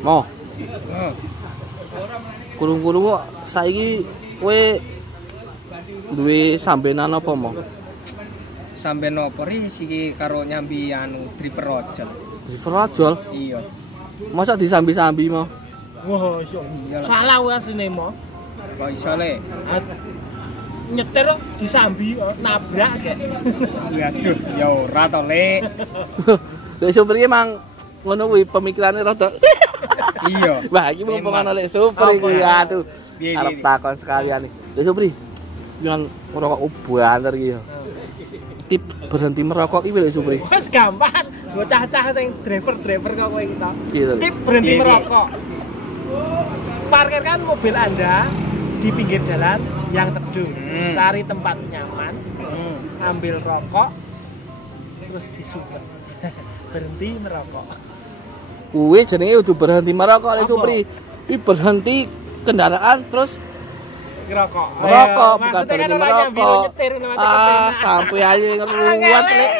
Mo. Kurung-kurung kok saiki kowe duwe sampenan apa mo? Sampai nopo siki karo nyambi anu driver ojol. Driver ojol? Iya. Masa disambi-sambi mo? Wah, iso. Salah wae asline mo. Kok iso le? Nyetir kok disambi nabrak kek. Waduh, ya ora to le. Lek supir emang ngono kuwi pemikirane rada. Iya. Wah, iki mumpung ana lek supir iki aduh. Arep takon sekalian nih. Lek supir jangan ngerokok banter iki ya. Tip berhenti merokok iki lek supir. Wes gampang. Bocah-cah sing driver-driver kok kowe iki to. Gitu. Tip berhenti merokok. Parkirkan mobil Anda di pinggir jalan yang teduh. Cari tempat nyaman. Ambil rokok terus disumpah. Berhenti merokok. Kuwi jenenge udah berhenti merokok lek supir. Iki berhenti kendaraan terus ngerokok. merokok bukan berhenti kan merokok. nyetir, Sampai aja ngeruwat lek.